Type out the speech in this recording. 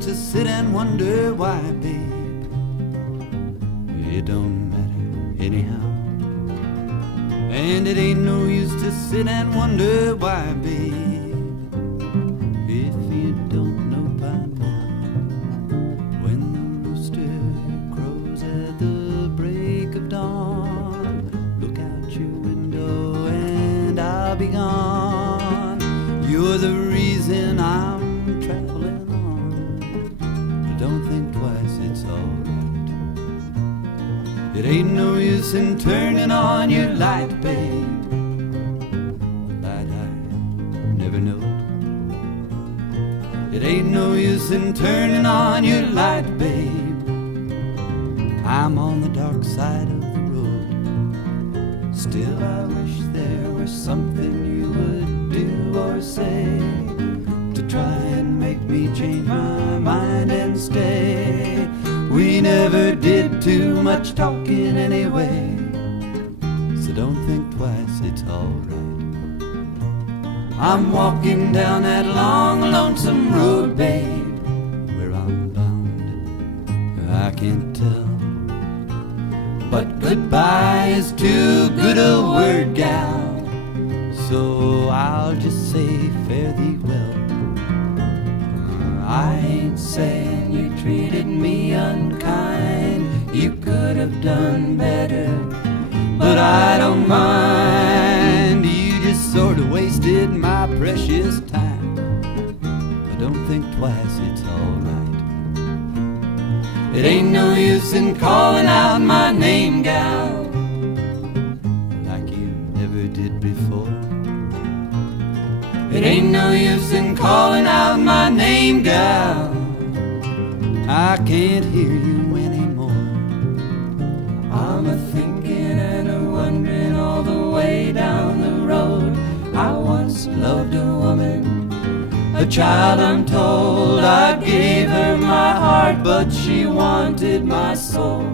to sit and wonder why, babe. It don't matter anyhow. And it ain't no use to sit and wonder why, babe. If you don't know by now, when the rooster crows at the break of dawn, look out your window and I'll be gone. You're the reason I'm traveling on. Don't think twice, it's alright. It ain't no use in turning on your light, babe. Light I never knowed. It ain't no use in turning on your light, babe. I'm on the dark side of the road. Still I wish there were something you would do or say to try and make me change my mind and stay. We never did too much talking anyway, so don't think twice, it's alright. I'm walking down that long, lonesome road, babe. Where I'm bound, I can't tell. But goodbye is too good a word, gal, so I'll just say fare thee well. I ain't saying you treated me unkind, you could have done better, but I don't mind. You just sort of wasted my precious time. But don't think twice, it's alright. It ain't no use in calling out my name, gal, like you never did before. It ain't no use in calling out my name, gal, I can't hear you anymore. I'm a-thinking and a-wondering all the way down the road. I once loved a woman, a child I'm told. I gave her my heart, but she wanted my soul.